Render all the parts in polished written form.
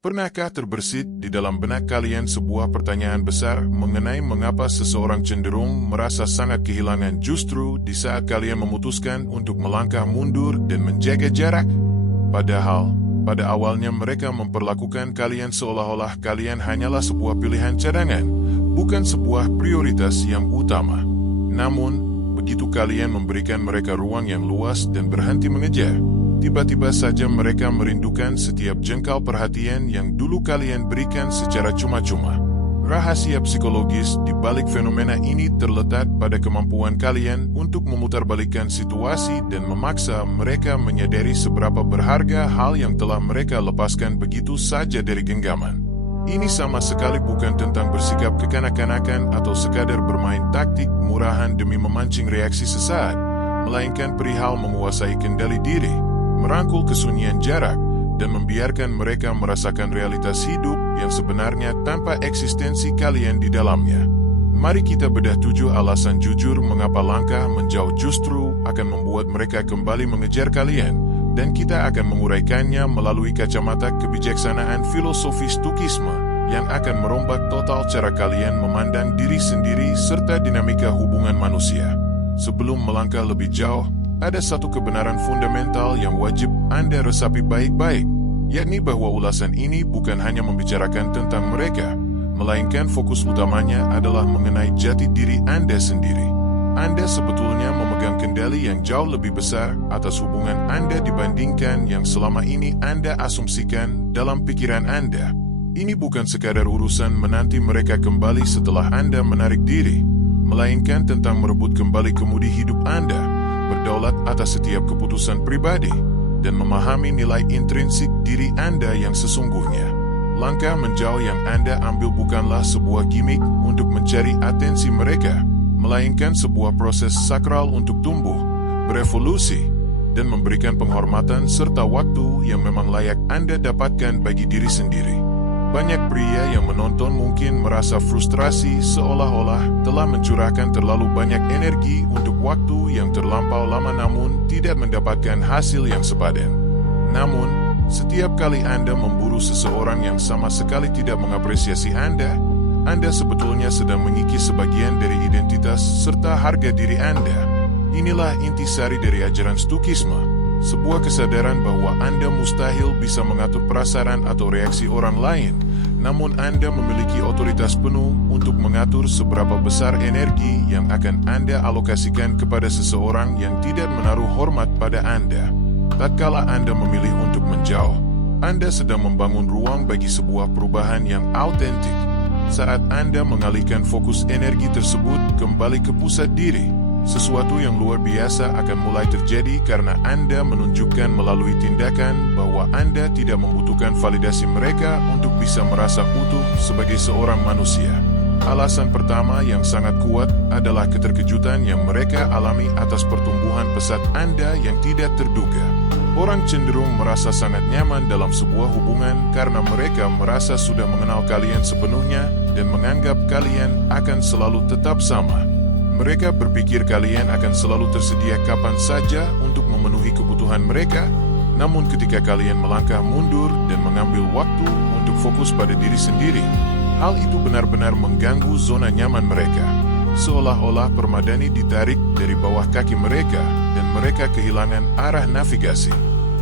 Pernahkah terbersit di dalam benak kalian sebuah pertanyaan besar mengenai mengapa seseorang cenderung merasa sangat kehilangan justru di saat kalian memutuskan untuk melangkah mundur dan menjaga jarak? Padahal, pada awalnya mereka memperlakukan kalian seolah-olah kalian hanyalah sebuah pilihan cadangan, bukan sebuah prioritas yang utama. Namun, begitu kalian memberikan mereka ruang yang luas dan berhenti mengejar, tiba-tiba saja mereka merindukan setiap jengkal perhatian yang dulu kalian berikan secara cuma-cuma. Rahasia psikologis di balik fenomena ini terletak pada kemampuan kalian untuk memutarbalikkan situasi dan memaksa mereka menyadari seberapa berharga hal yang telah mereka lepaskan begitu saja dari genggaman. Ini sama sekali bukan tentang bersikap kekanak-kanakan atau sekadar bermain taktik murahan demi memancing reaksi sesaat, melainkan perihal menguasai kendali diri, merangkul kesunyian jarak, dan membiarkan mereka merasakan realitas hidup yang sebenarnya tanpa eksistensi kalian di dalamnya. Mari kita bedah 7 alasan jujur mengapa langkah menjauh justru akan membuat mereka kembali mengejar kalian, dan kita akan menguraikannya melalui kacamata kebijaksanaan filosofi Stukisme yang akan merombak total cara kalian memandang diri sendiri serta dinamika hubungan manusia. Sebelum melangkah lebih jauh, ada satu kebenaran fundamental yang wajib Anda resapi baik-baik, yakni bahwa ulasan ini bukan hanya membicarakan tentang mereka, melainkan fokus utamanya adalah mengenai jati diri Anda sendiri. Anda sebetulnya memegang kendali yang jauh lebih besar atas hubungan Anda dibandingkan yang selama ini Anda asumsikan dalam pikiran Anda. Ini bukan sekadar urusan menanti mereka kembali setelah Anda menarik diri, melainkan tentang merebut kembali kemudi hidup Anda, berdaulat atas setiap keputusan pribadi, dan memahami nilai intrinsik diri Anda yang sesungguhnya. Langkah menjauh yang Anda ambil bukanlah sebuah gimmick untuk mencari atensi mereka, melainkan sebuah proses sakral untuk tumbuh, berevolusi, dan memberikan penghormatan serta waktu yang memang layak Anda dapatkan bagi diri sendiri. Banyak pria yang menonton mungkin merasa frustrasi seolah-olah telah mencurahkan terlalu banyak energi untuk waktu yang terlampau lama namun tidak mendapatkan hasil yang sepadan. Namun, setiap kali Anda memburu seseorang yang sama sekali tidak mengapresiasi Anda sebetulnya sedang mengikis sebagian dari identitas serta harga diri Anda. Inilah intisari dari ajaran Stukisme, sebuah kesadaran bahwa Anda mustahil bisa mengatur perasaan atau reaksi orang lain, namun Anda memiliki otoritas penuh untuk mengatur seberapa besar energi yang akan Anda alokasikan kepada seseorang yang tidak menaruh hormat pada Anda. Tatkala Anda memilih untuk menjauh, Anda sedang membangun ruang bagi sebuah perubahan yang autentik. Saat Anda mengalihkan fokus energi tersebut kembali ke pusat diri, sesuatu yang luar biasa akan mulai terjadi karena Anda menunjukkan melalui tindakan bahwa Anda tidak membutuhkan validasi mereka untuk bisa merasa utuh sebagai seorang manusia. Alasan pertama yang sangat kuat adalah keterkejutan yang mereka alami atas pertumbuhan pesat Anda yang tidak terduga. Orang cenderung merasa sangat nyaman dalam sebuah hubungan karena mereka merasa sudah mengenal kalian sepenuhnya dan menganggap kalian akan selalu tetap sama. Mereka berpikir kalian akan selalu tersedia kapan saja untuk memenuhi kebutuhan mereka, namun ketika kalian melangkah mundur dan mengambil waktu untuk fokus pada diri sendiri, hal itu benar-benar mengganggu zona nyaman mereka. Seolah-olah permadani ditarik dari bawah kaki mereka dan mereka kehilangan arah navigasi.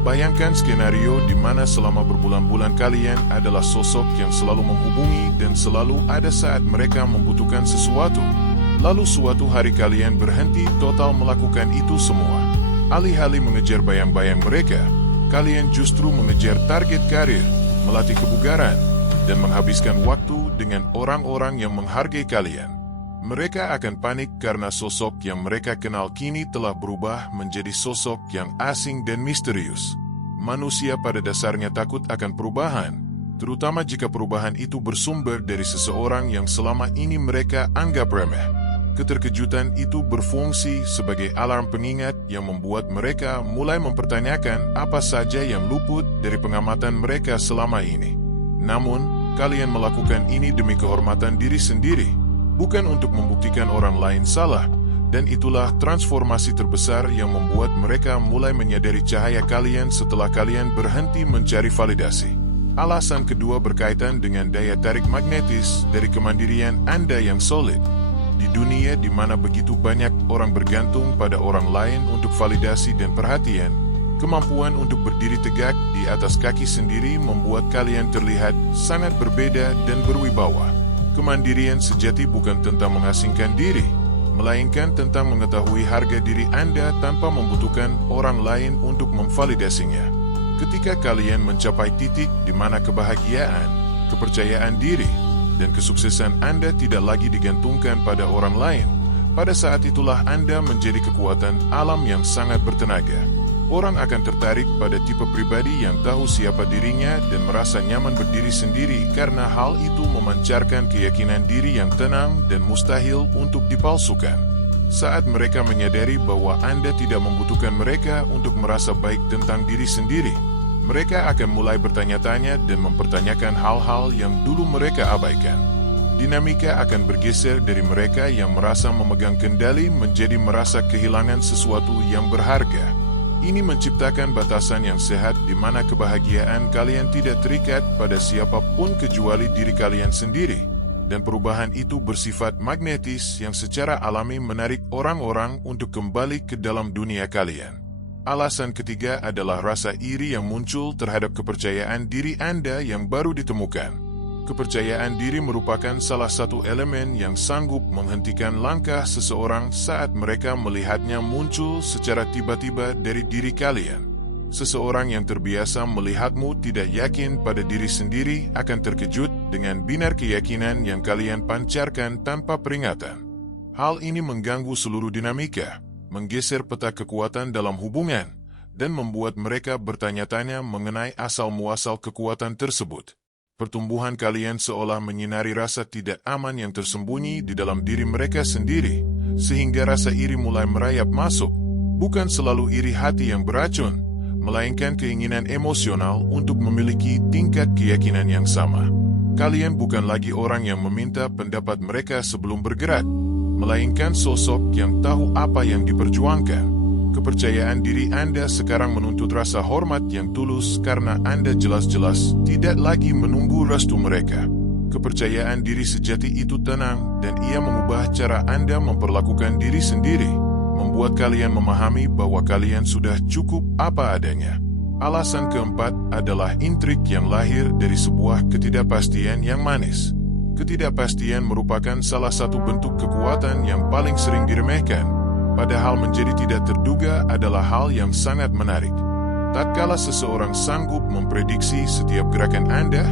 Bayangkan skenario di mana selama berbulan-bulan kalian adalah sosok yang selalu menghubungi dan selalu ada saat mereka membutuhkan sesuatu. Lalu suatu hari kalian berhenti total melakukan itu semua. Alih-alih mengejar bayang-bayang mereka, kalian justru mengejar target karir, melatih kebugaran, dan menghabiskan waktu dengan orang-orang yang menghargai kalian. Mereka akan panik karena sosok yang mereka kenal kini telah berubah menjadi sosok yang asing dan misterius. Manusia pada dasarnya takut akan perubahan, terutama jika perubahan itu bersumber dari seseorang yang selama ini mereka anggap remeh. Keterkejutan itu berfungsi sebagai alarm pengingat yang membuat mereka mulai mempertanyakan apa saja yang luput dari pengamatan mereka selama ini. Namun, kalian melakukan ini demi kehormatan diri sendiri, bukan untuk membuktikan orang lain salah, dan itulah transformasi terbesar yang membuat mereka mulai menyadari cahaya kalian setelah kalian berhenti mencari validasi. Alasan kedua berkaitan dengan daya tarik magnetis dari kemandirian Anda yang solid. Di dunia di mana begitu banyak orang bergantung pada orang lain untuk validasi dan perhatian, kemampuan untuk berdiri tegak di atas kaki sendiri membuat kalian terlihat sangat berbeda dan berwibawa. Kemandirian sejati bukan tentang mengasingkan diri, melainkan tentang mengetahui harga diri Anda tanpa membutuhkan orang lain untuk memvalidasinya. Ketika kalian mencapai titik di mana kebahagiaan, kepercayaan diri, dan kesuksesan Anda tidak lagi digantungkan pada orang lain, pada saat itulah Anda menjadi kekuatan alam yang sangat bertenaga. Orang akan tertarik pada tipe pribadi yang tahu siapa dirinya dan merasa nyaman berdiri sendiri karena hal itu memancarkan keyakinan diri yang tenang dan mustahil untuk dipalsukan. Saat mereka menyadari bahwa Anda tidak membutuhkan mereka untuk merasa baik tentang diri sendiri, mereka akan mulai bertanya-tanya dan mempertanyakan hal-hal yang dulu mereka abaikan. Dinamika akan bergeser dari mereka yang merasa memegang kendali menjadi merasa kehilangan sesuatu yang berharga. Ini menciptakan batasan yang sehat di mana kebahagiaan kalian tidak terikat pada siapapun kecuali diri kalian sendiri. Dan perubahan itu bersifat magnetis yang secara alami menarik orang-orang untuk kembali ke dalam dunia kalian. Alasan ketiga adalah rasa iri yang muncul terhadap kepercayaan diri Anda yang baru ditemukan. Kepercayaan diri merupakan salah satu elemen yang sanggup menghentikan langkah seseorang saat mereka melihatnya muncul secara tiba-tiba dari diri kalian. Seseorang yang terbiasa melihatmu tidak yakin pada diri sendiri akan terkejut dengan binar keyakinan yang kalian pancarkan tanpa peringatan. Hal ini mengganggu seluruh dinamika, menggeser peta kekuatan dalam hubungan, dan membuat mereka bertanya-tanya mengenai asal-muasal kekuatan tersebut. Pertumbuhan kalian seolah menyinari rasa tidak aman yang tersembunyi di dalam diri mereka sendiri, sehingga rasa iri mulai merayap masuk. Bukan selalu iri hati yang beracun, melainkan keinginan emosional untuk memiliki tingkat keyakinan yang sama. Kalian bukan lagi orang yang meminta pendapat mereka sebelum bergerak, melainkan sosok yang tahu apa yang diperjuangkan. Kepercayaan diri Anda sekarang menuntut rasa hormat yang tulus karena Anda jelas-jelas tidak lagi menunggu restu mereka. Kepercayaan diri sejati itu tenang dan ia mengubah cara Anda memperlakukan diri sendiri, membuat kalian memahami bahwa kalian sudah cukup apa adanya. Alasan keempat adalah intrik yang lahir dari sebuah ketidakpastian yang manis. Ketidakpastian merupakan salah satu bentuk kekuatan yang paling sering diremehkan. Padahal menjadi tidak terduga adalah hal yang sangat menarik. Tatkala seseorang sanggup memprediksi setiap gerakan Anda,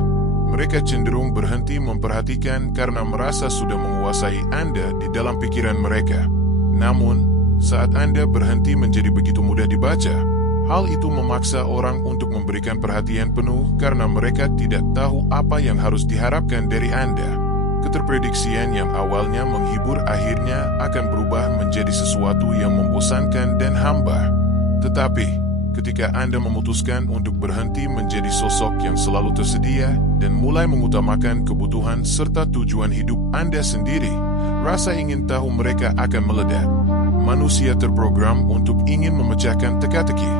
mereka cenderung berhenti memperhatikan karena merasa sudah menguasai Anda di dalam pikiran mereka. Namun, saat Anda berhenti menjadi begitu mudah dibaca, hal itu memaksa orang untuk memberikan perhatian penuh karena mereka tidak tahu apa yang harus diharapkan dari Anda. Keterprediksian yang awalnya menghibur akhirnya akan berubah menjadi sesuatu yang membosankan dan hambar. Tetapi, ketika Anda memutuskan untuk berhenti menjadi sosok yang selalu tersedia dan mulai mengutamakan kebutuhan serta tujuan hidup Anda sendiri, rasa ingin tahu mereka akan meledak. Manusia terprogram untuk ingin memecahkan teka-teki,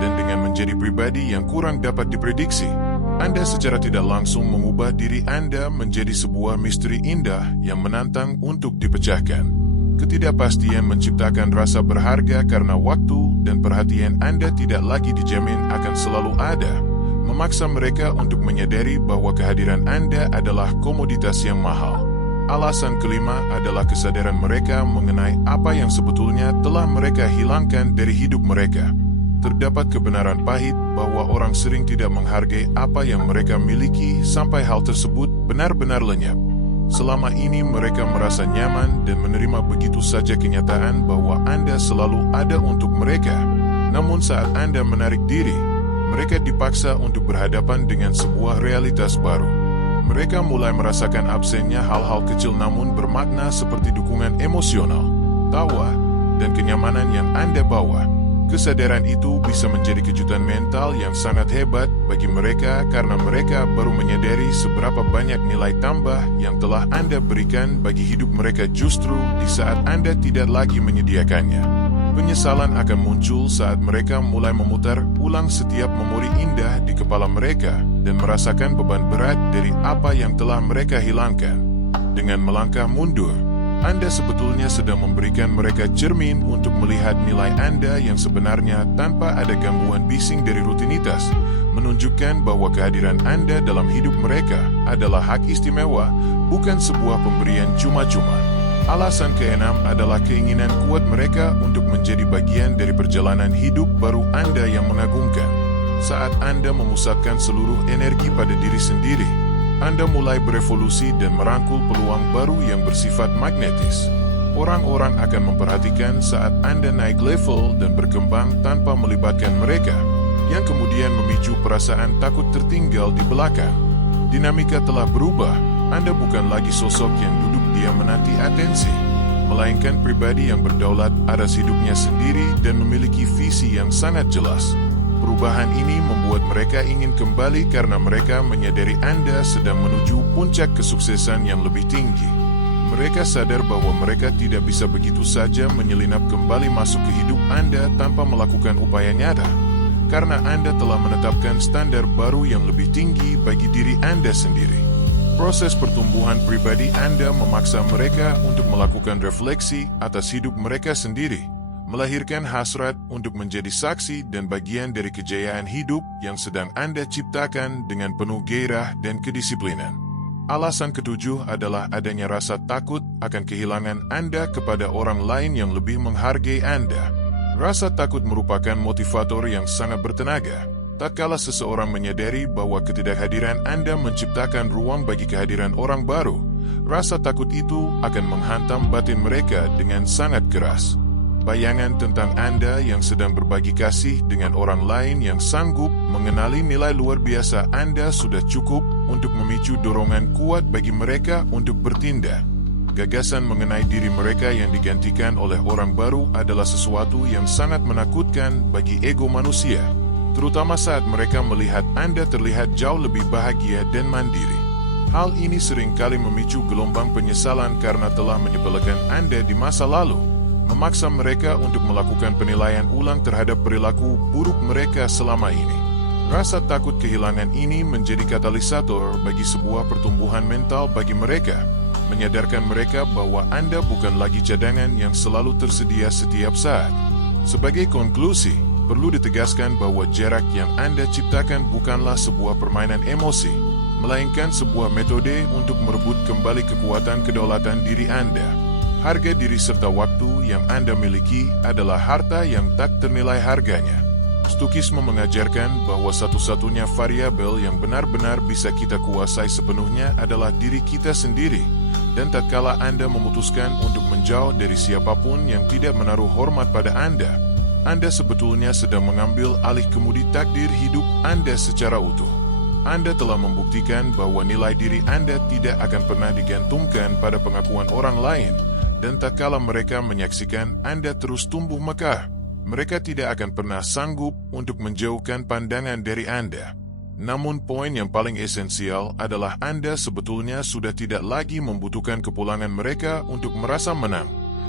dan dengan menjadi pribadi yang kurang dapat diprediksi, Anda secara tidak langsung mengubah diri Anda menjadi sebuah misteri indah yang menantang untuk dipecahkan. Ketidakpastian menciptakan rasa berharga karena waktu dan perhatian Anda tidak lagi dijamin akan selalu ada, memaksa mereka untuk menyadari bahwa kehadiran Anda adalah komoditas yang mahal. Alasan kelima adalah kesadaran mereka mengenai apa yang sebetulnya telah mereka hilangkan dari hidup mereka. Terdapat kebenaran pahit bahwa orang sering tidak menghargai apa yang mereka miliki sampai hal tersebut benar-benar lenyap. Selama ini mereka merasa nyaman dan menerima begitu saja kenyataan bahwa Anda selalu ada untuk mereka. Namun saat Anda menarik diri, mereka dipaksa untuk berhadapan dengan sebuah realitas baru. Mereka mulai merasakan absennya hal-hal kecil namun bermakna seperti dukungan emosional, tawa, dan kenyamanan yang Anda bawa. Kesadaran itu bisa menjadi kejutan mental yang sangat hebat bagi mereka karena mereka baru menyadari seberapa banyak nilai tambah yang telah Anda berikan bagi hidup mereka justru di saat Anda tidak lagi menyediakannya. Penyesalan akan muncul saat mereka mulai memutar ulang setiap memori indah di kepala mereka dan merasakan beban berat dari apa yang telah mereka hilangkan. Dengan melangkah mundur, Anda sebetulnya sedang memberikan mereka cermin untuk melihat nilai Anda yang sebenarnya tanpa ada gangguan bising dari rutinitas, menunjukkan bahwa kehadiran Anda dalam hidup mereka adalah hak istimewa, bukan sebuah pemberian cuma-cuma. Alasan keenam adalah keinginan kuat mereka untuk menjadi bagian dari perjalanan hidup baru Anda yang mengagumkan. Saat Anda memusatkan seluruh energi pada diri sendiri, Anda mulai berevolusi dan merangkul peluang baru yang bersifat magnetis. Orang-orang akan memperhatikan saat Anda naik level dan berkembang tanpa melibatkan mereka, yang kemudian memicu perasaan takut tertinggal di belakang. Dinamika telah berubah. Anda bukan lagi sosok yang duduk diam menanti atensi, melainkan pribadi yang berdaulat atas hidupnya sendiri dan memiliki visi yang sangat jelas. Perubahan ini membuat mereka ingin kembali karena mereka menyadari Anda sedang menuju puncak kesuksesan yang lebih tinggi. Mereka sadar bahwa mereka tidak bisa begitu saja menyelinap kembali masuk ke hidup Anda tanpa melakukan upaya nyata, karena Anda telah menetapkan standar baru yang lebih tinggi bagi diri Anda sendiri. Proses pertumbuhan pribadi Anda memaksa mereka untuk melakukan refleksi atas hidup mereka sendiri, melahirkan hasrat untuk menjadi saksi dan bagian dari kejayaan hidup yang sedang Anda ciptakan dengan penuh gairah dan kedisiplinan. Alasan ketujuh adalah adanya rasa takut akan kehilangan Anda kepada orang lain yang lebih menghargai Anda. Rasa takut merupakan motivator yang sangat bertenaga. Tatkala seseorang menyadari bahwa ketidakhadiran Anda menciptakan ruang bagi kehadiran orang baru, rasa takut itu akan menghantam batin mereka dengan sangat keras. Bayangan tentang Anda yang sedang berbagi kasih dengan orang lain yang sanggup mengenali nilai luar biasa Anda sudah cukup untuk memicu dorongan kuat bagi mereka untuk bertindak. Gagasan mengenai diri mereka yang digantikan oleh orang baru adalah sesuatu yang sangat menakutkan bagi ego manusia, terutama saat mereka melihat Anda terlihat jauh lebih bahagia dan mandiri. Hal ini seringkali memicu gelombang penyesalan karena telah menyepelekan Anda di masa lalu, memaksa mereka untuk melakukan penilaian ulang terhadap perilaku buruk mereka selama ini. Rasa takut kehilangan ini menjadi katalisator bagi sebuah pertumbuhan mental bagi mereka, menyadarkan mereka bahwa Anda bukan lagi cadangan yang selalu tersedia setiap saat. Sebagai konklusi, perlu ditegaskan bahwa jarak yang Anda ciptakan bukanlah sebuah permainan emosi, melainkan sebuah metode untuk merebut kembali kekuatan kedaulatan diri Anda. Harga diri serta waktu yang Anda miliki adalah harta yang tak ternilai harganya. Stukisme mengajarkan bahwa satu-satunya variabel yang benar-benar bisa kita kuasai sepenuhnya adalah diri kita sendiri, dan tatkala Anda memutuskan untuk menjauh dari siapapun yang tidak menaruh hormat pada Anda sebetulnya sedang mengambil alih kemudi takdir hidup Anda secara utuh. Anda telah membuktikan bahwa nilai diri Anda tidak akan pernah digantungkan pada pengakuan orang lain, dan tatkala mereka menyaksikan Anda terus tumbuh mekar, mereka tidak akan pernah sanggup untuk menjauhkan pandangan dari Anda. Namun poin yang paling esensial adalah Anda sebetulnya sudah tidak lagi membutuhkan kepulangan mereka untuk merasa menang,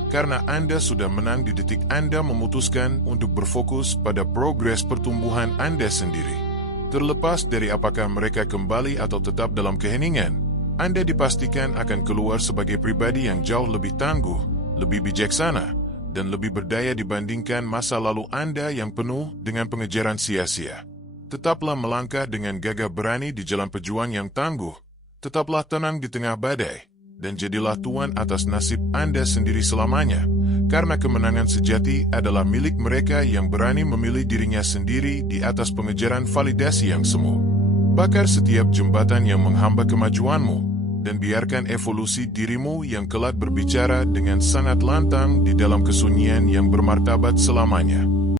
karena Anda sudah menang di detik Anda memutuskan untuk berfokus pada progres pertumbuhan Anda sendiri. Terlepas dari apakah mereka kembali atau tetap dalam keheningan, Anda dipastikan akan keluar sebagai pribadi yang jauh lebih tangguh, lebih bijaksana, dan lebih berdaya dibandingkan masa lalu Anda yang penuh dengan pengejaran sia-sia. Tetaplah melangkah dengan gagah berani di jalan pejuang yang tangguh, tetaplah tenang di tengah badai, dan jadilah tuan atas nasib Anda sendiri selamanya, karena kemenangan sejati adalah milik mereka yang berani memilih dirinya sendiri di atas pengejaran validasi yang semu. Bakar setiap jembatan yang menghambat kemajuanmu, dan biarkan evolusi dirimu yang kelak berbicara dengan sangat lantang di dalam kesunyian yang bermartabat selamanya.